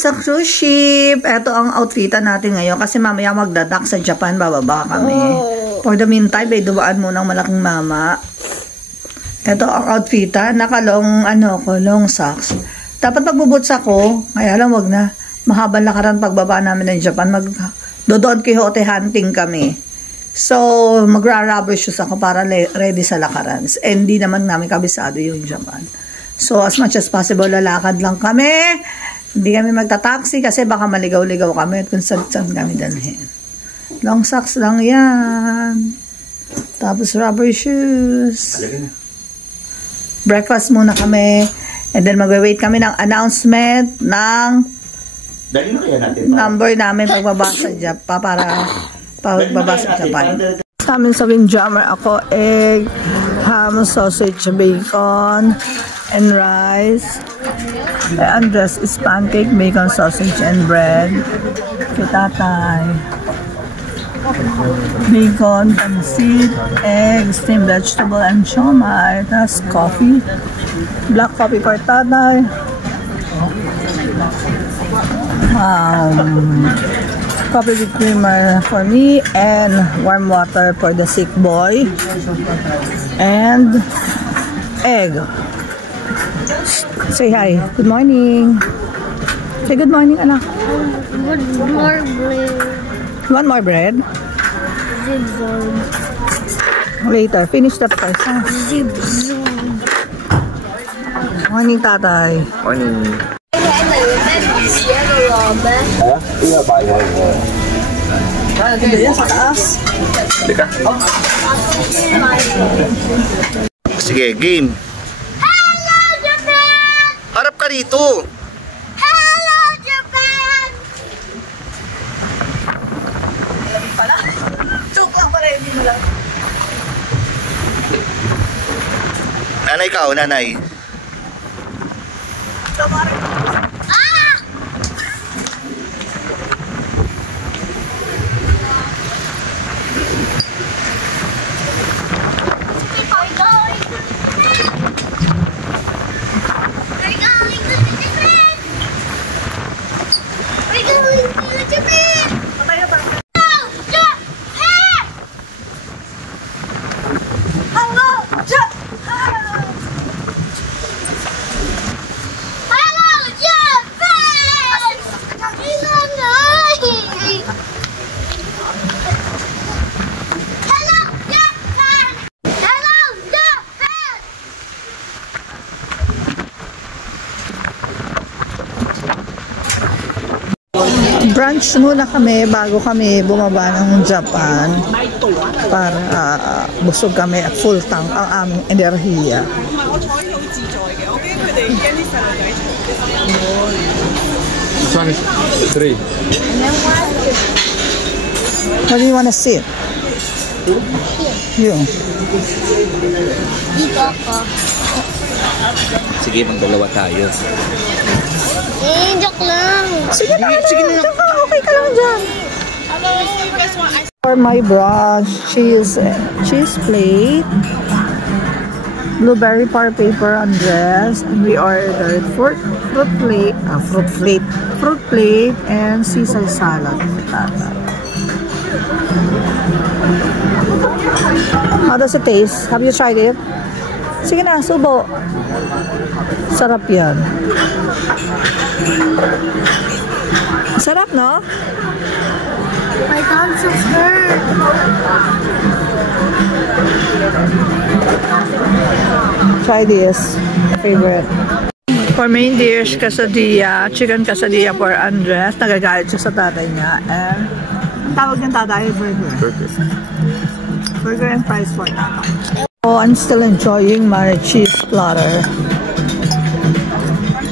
Sa cruise ship. Ito ang outfitan natin ngayon kasi mamaya magdadak sa Japan, bababa kami. For the meantime, ay dumaan mo ng malaking mama. Ito ang outfitan. Nakalong, long socks. Dapat magbuboots ako. Kaya lang, wag na. Mahabang lakaran pagbaba namin ng Japan. Don Quixote hunting kami. So, magra-rubber shoes ako para ready sa lakaran. And hindi naman namin kabisado yung Japan. So, as much as possible, lalakad lang kami. Hindi kami magta-taxi kasi baka maligaw-ligaw kami at kung saan kami dalhin. Long socks lang yan. Tapos rubber shoes. Breakfast muna kami. And then magwe-wait kami ng announcement ng number namin pagbaba sa Japan para pagbaba sa Japan. Namin sa Windjammer ako egg, ham, sausage, bacon, and rice. Andres is pancake, bacon, sausage, and bread. Kay tatay. Bacon, pansit, egg, steamed vegetable, and siomai. Tapos coffee. Black coffee for tatay. Coffee with creamer for me. And warm water for the sick boy. And egg. Say hi. Good morning. Say good morning, anak. Good more bread. You want more bread? Zip-zone. Later. Finish that first, ha? Zip-zone. Morning, tatay. Morning. Sa taas. Teka. Sige, game. Harap ka dito. Hello, Japan! Pala? Joke lang pala, hindi mo lang. Nanay ka o nanay? Ah! Brunch muna kami bago kami bumaba ng Japan para busog kami at full tank ang aming enerhiya. Three. Where do you wanna sit? You. Dito ako. Sige, magdalawa tayo. Joke lang. Sige na, okay ka lang dyan. For my brunch, cheese plate, blueberry par paper undressed, and we ordered fruit plate, and Caesar salad. How does it taste? Have you tried it? Sige na, subo. Sarap yan. Sarap, no? My tonsils hurt. Try this. Favorite. For main dish, quesadilla. Chicken quesadilla for Andres. Nagagalit siya sa tatay niya. And ang tawag ng tatay, burger. Burger and fries for Tata. Oh, I'm still enjoying my cheese platter.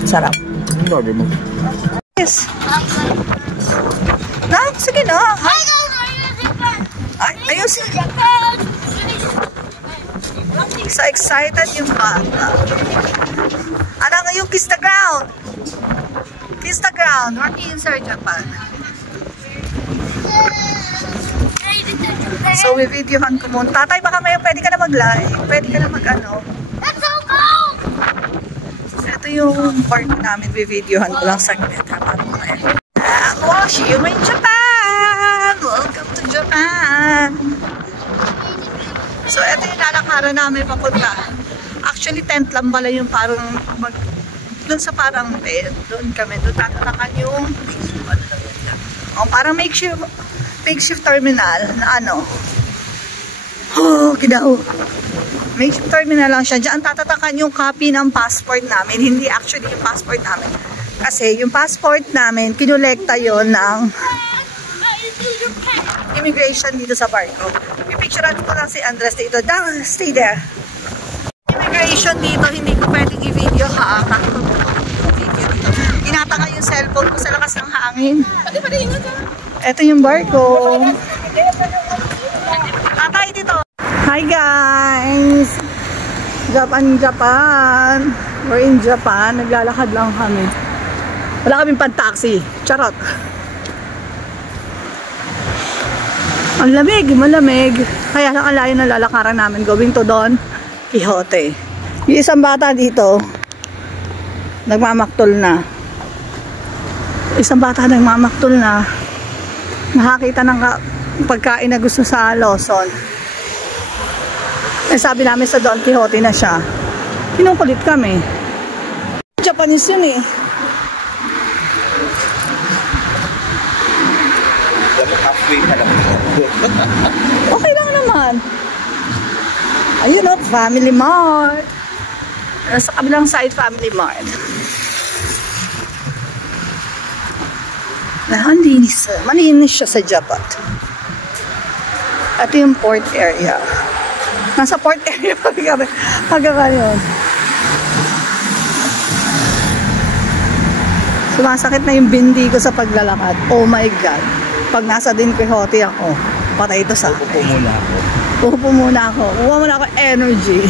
Sarap. Order mo. Yes. Na, sige na. Hi guys, are you Japan? Ay, ayusin. Japan. So excited yung bata. Ano nga yung kiss the ground? Kiss the ground. Working in Sir Japan. So, videohan ko muna. Tatay, baka may pwede ka na mag-live. Pwede ka na mag-ano. Let's go! So, ito yung part namin. Videohan ko lang saglit. Wow, see you in Japan! Welcome to Japan! So, ito yung lalakaran namin papunta. Actually, tent lang pala yung parang doon sa parang tent. Doon kami. Doon tatatakan yung parang makeshift terminal na ano. Oh, gidaw. Makeshift terminal lang siya. Diyan tatatakan yung copy ng passport namin. Hindi actually yung passport namin. Kasi yung passport namin, kinolekta yon ng immigration dito sa barko. Pipicturean ko lang si Andres dito. Stay there. Immigration dito, hindi ko pwedeng i-video ha. Video dito. Ginatanga yung cellphone ko sa lakas ng hangin. Ito yung barko. Tatay dito. Hi guys! Japan. We're in Japan. Naglalakad lang kami. Wala kaming pan-taxi. Charot. Ang lamig, malamig. Kaya lang ang layo na lalakaran namin going to Don Quixote. Yung isang bata dito, nagmamaktol na. Isang bata nagmamaktol na. Nakakita ng pagkain na gusto sa Lawson. Eh, sabi namin sa Don Quixote na siya. Kinukulit kami. Japanese yun eh. Okay lang naman. Ayun o, Family Mart. Sa kabilang side, Family Mart. Malinis siya sa Japan. Ito yung port area. Nasa port area pagkakali yun. Sumasakit na yung bindi ko sa paglalakad. Oh my God. Pag nasa Don Quixote ako, patay ito sa akin. Upo muna ako. Kuha muna ako energy.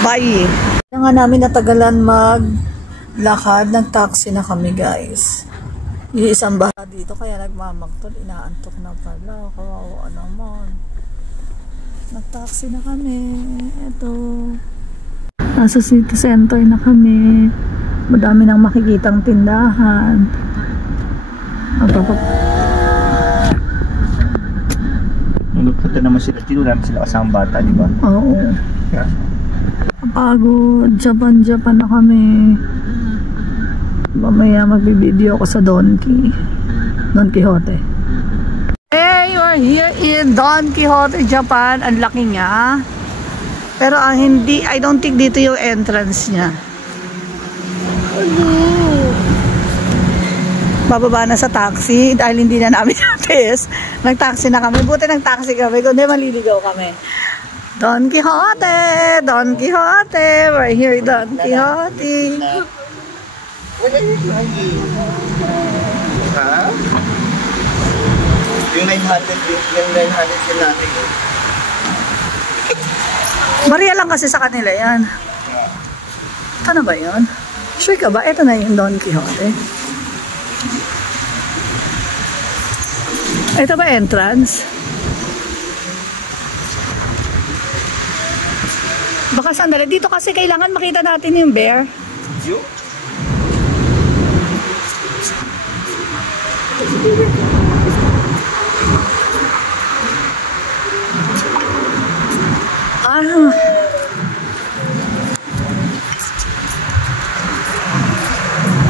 Bye. Kaya nga namin natagalan maglakad. Nag-taxi na kami guys. Yung isang baha dito kaya nagmamagtol. Inaantok na pala. Kawawa naman. Nag-taxi na kami. Ito. Nasa city center na kami. Madami nang makikitang tindahan. Nagpunta naman sila. Tinulami sila kasama bata, di ba? Oo. Yeah. Pagod. Japan na kami. Mamaya magbibideo ko sa Don Quixote. Hey, we're here in Don Quixote, Japan. Ang laki niya. Pero I don't think dito yung entrance niya. Bababa na sa taxi dahil hindi na namin na-test. Nag-taxi na kami. Buti nag-taxi kami. Kundi maliligaw kami. Don Quixote! We're here in Don Quixote. Ha? Yung 900 sila natin. Maria lang kasi sa kanila yan. Ito na ba yun? Sure ka ba? Ito na yung Don Quixote. Ito ba entrance? Baka sandali. Dito kasi kailangan makita natin yung bear.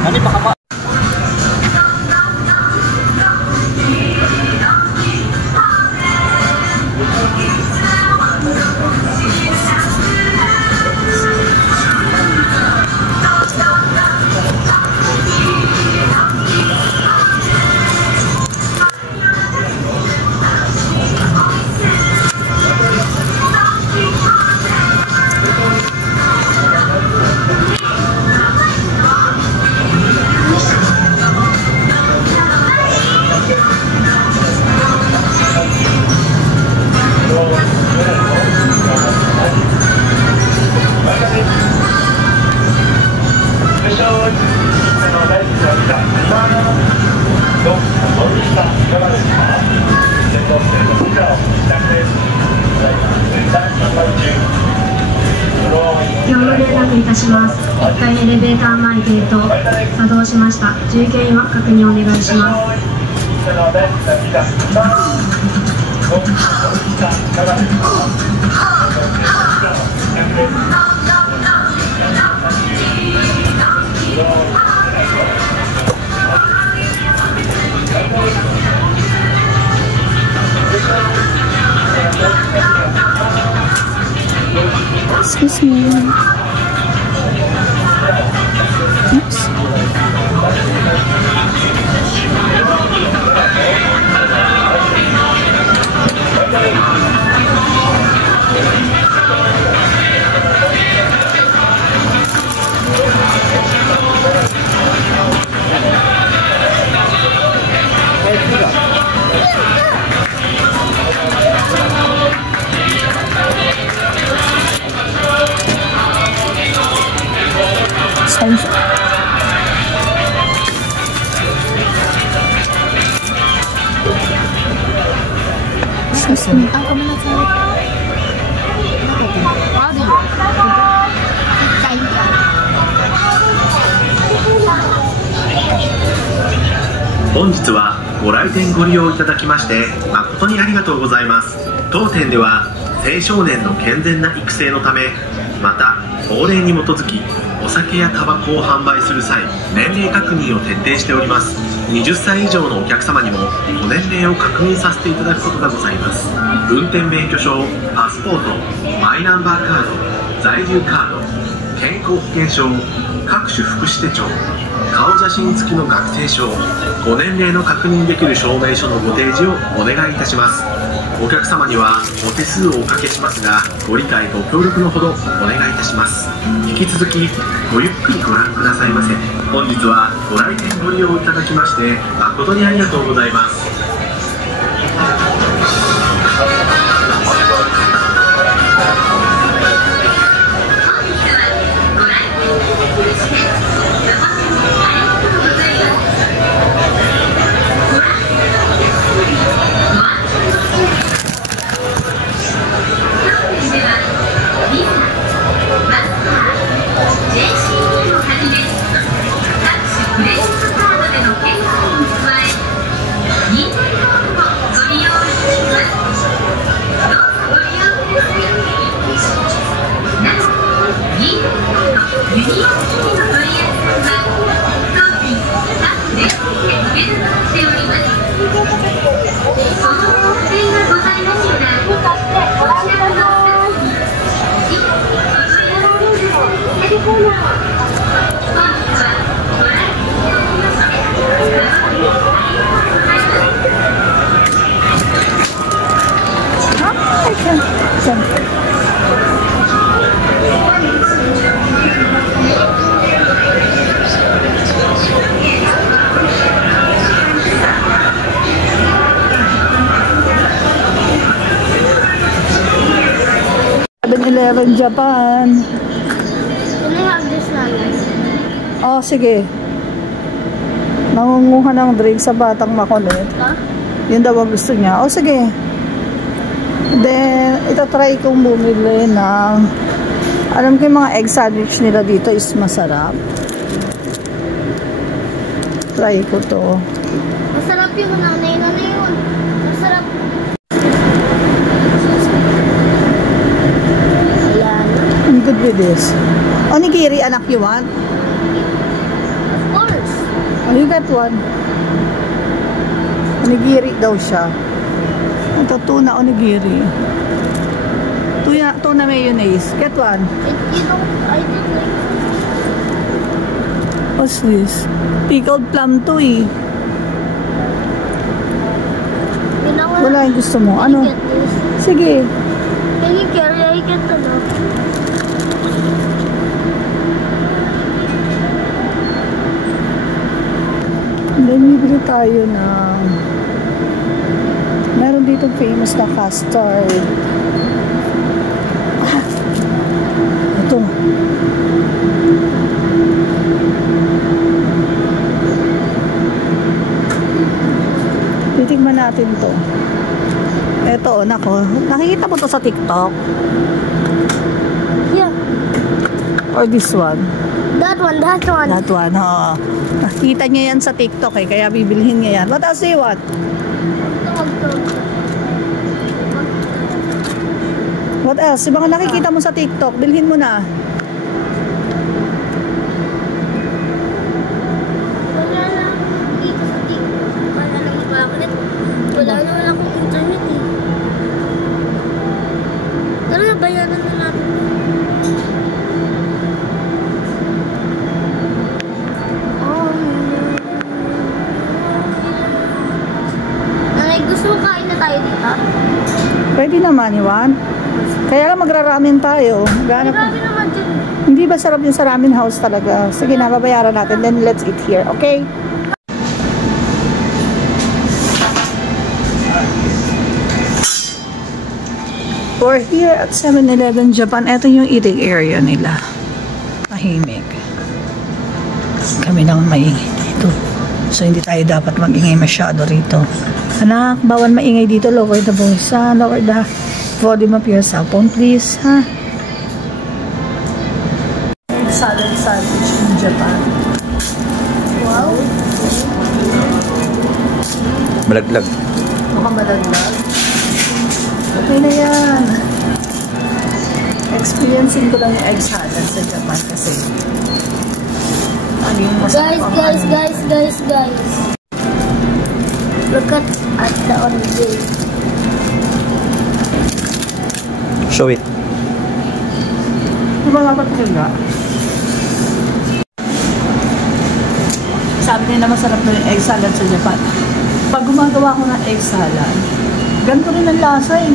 Ano baka ma... 業務連絡いたします。1階エレベーター前ゲート作動しました。従業員は確認お願いします。Excuse me. Oops. Sounds. Excuse me. あ、ごめんなさい。あるよ。一回見た。本日はご来店ご利用いただきまして誠にありがとうございます。当店では青少年の健全な育成のため、また法令に基づきお酒やタバコを販売する際、年齢確認を徹底しております。20歳以上のお客様にもご年齢を確認させていただくことがございます。運転免許証、パスポート、マイナンバーカード、在住カード、健康保険証、各種福祉手帳、顔写真付きの学生証、ご年齢の確認できる証明書のご提示をお願いいたします。お客様にはお手数をおかけしますが、ご理解ご協力のほどお願いいたします。引き続きごゆっくりご覧くださいませ。本日はご来店ご利用いただきまして誠にありがとうございます。Japan. Can I have this na? Oh, sige. Nangunguha ng drink sa batang makulit. Huh? Yun daw ang gusto niya. Oh, sige. Then, itatry kong bumili ng... Alam ko yung mga egg sandwich nila dito is masarap. Try ko to. Masarap yung nanay na yun. Masarap. I'm good with this. Onigiri, anak, you want? Of course. Oh, you got one. Onigiri daw siya. Ito, tuna onigiri. Tuna mayonnaise. Get one. You know, I didn't like it. What's this? Pickled plum to eh. Wala yung gusto mo. Ano? Sige. Can you carry? I get the love. Then, bibili tayo ng... Meron dito famous na custard. Ah! Ito. Titigman natin to. Eto, nako. Nakikita mo to sa TikTok? Yeah. Or this one? That one, that one. That one, oo. Nakita niya yan sa TikTok eh, kaya bibilhin niya yan. What else do you want? What else? Yung mga nakikita mo sa TikTok, bilhin mo na. Wala na dito sa TikTok. Wala na magpapalit. Wala akong internet eh. Tara na, bayaran na natin. Nanay, gusto mo kain na tayo dito? Pwede naman, Iwan. Kaya lang magraramen tayo. Marami naman dyan. Hindi ba sarap yung sa ramen house talaga? Sige na, babayaran natin. Then let's eat here, okay? We're here at 7-Eleven Japan. Ito yung eating area nila. Tahimik. Kami lang maingay dito. So hindi tayo dapat mag-ingay masyado rito. Anak, bawal maingay dito. Lower the voice, ha? Lower the volume of your cell phone, please, ha? Salad sandwich in Japan. Wow. Malaglag. Mukhang malaglag. Okay na yan. Experiencing ko lang yung egg salad sa Japan kasi ano yung masarap Guys. Look at the orange. Show it. Di ba dapat kaya? Sabi nila masarap na yung egg salad sa Japan. Pag gumagawa ko ng egg salad, ganito rin ang lasa eh.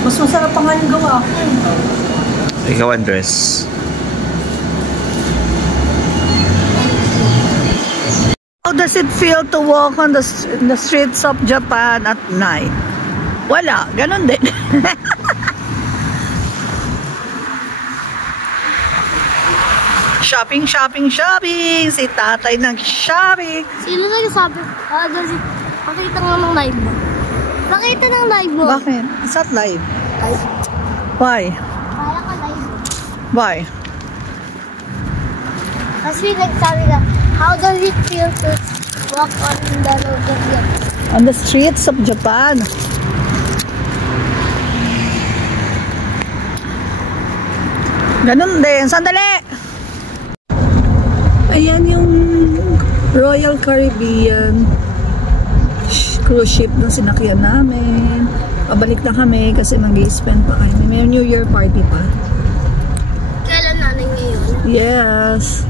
Mas masarap pa nga yung gawa ko. Ikaw, Andres. How does it feel to walk on the streets of Japan at night? Wala, ganun din. Shopping. Si tatay nag-shopping. Sino nagsabi? Pakita nga ng live mo. Pakita ng live mo. Bakit? It's not live. Why? Kaya ka live. Why? Kasi nagsabi ka, how does it feel to walk on the road of Japan? On the streets of Japan. Ganun din. Sandali! Ayan yung Royal Caribbean cruise ship na sinakyan namin. Pabalik na kami kasi mag-i-spend pa kami. May New Year party pa. Kailan natin ngayon? Yes.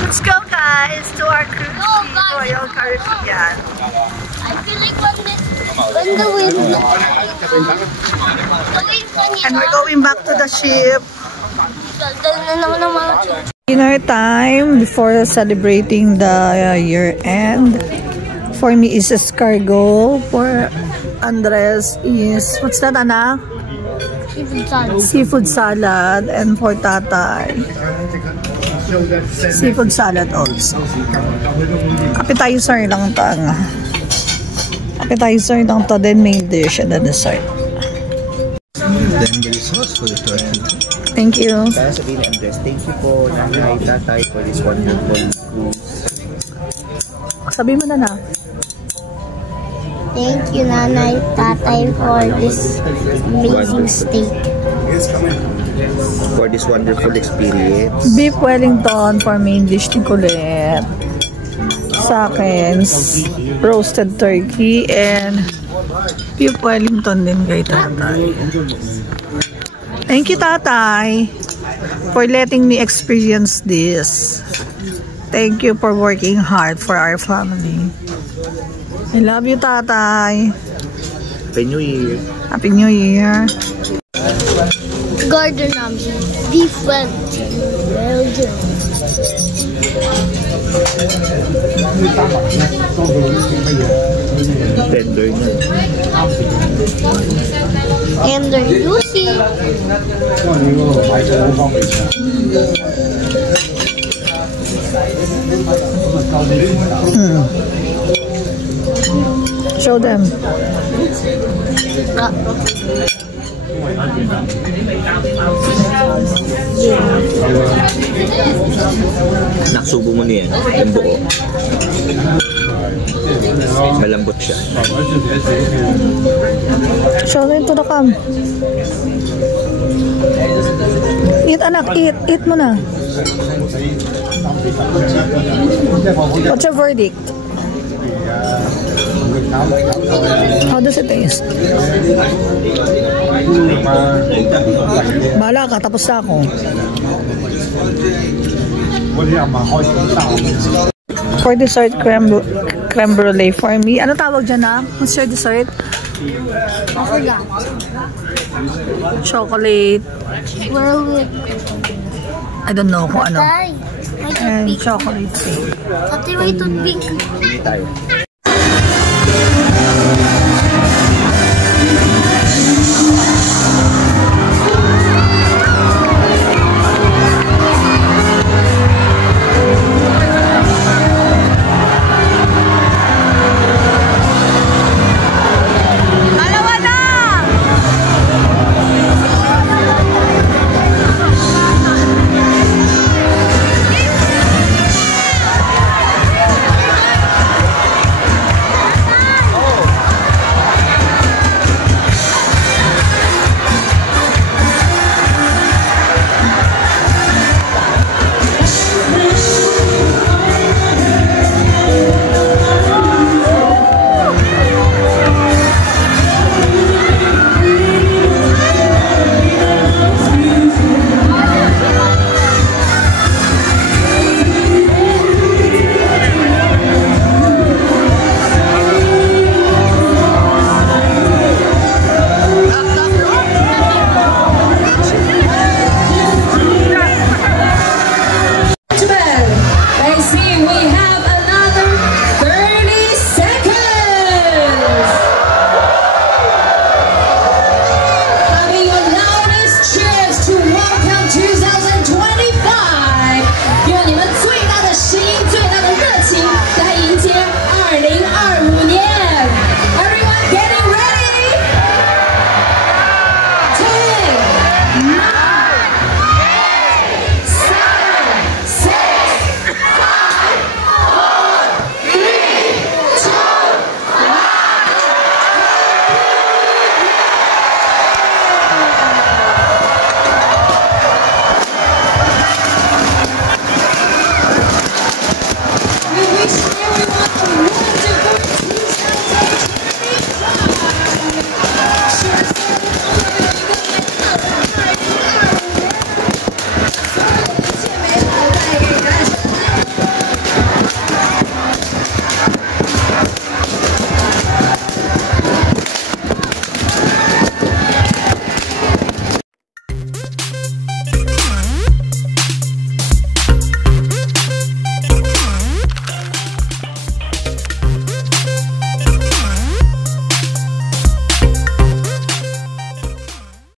Let's go guys to our cruise ship, Royal Caribbean. I feel like when the wind And we're going back to the ship. na naman ang mga children. Dinner time before celebrating the year end. For me is escargot. For Andres is, what's that, anak? Seafood salad. Seafood salad. And for tatay, seafood salad also. Appetizer lang to. Appetizer lang to, then main dish and then dessert. Then there is sauce for the turkey. Thank you. Kaya sabihin ni Andres, thank you po, nanay, tatay, for this wonderful cruise. Sabi mo na na. Thank you, nanay, tatay, for this amazing steak. For this wonderful experience. Beef Wellington for main dish ni Colette. Sa akin, roasted turkey and beef Wellington din kay tatay. Thank you, tatay, for letting me experience this. Thank you for working hard for our family. I love you, tatay. Happy New Year. Happy New Year. Gordon Ramsay, beef Wellington. Well done. Tender na. Tender juicy. Show them. Naksubo mo niyan, yung buo. Malambot siya. Show them to the cam. Eat, anak. Eat. Eat mo na. What's your verdict? How does it taste? Bahala ka, tapos na ako. For dessert, creme brulee for me. Ano tawag dyan na? What's your dessert? Chocolate. Well, with I don't know kung ano. Tay, may And toothpick. chocolate cake. Ate, may toothpick. Hindi tayo.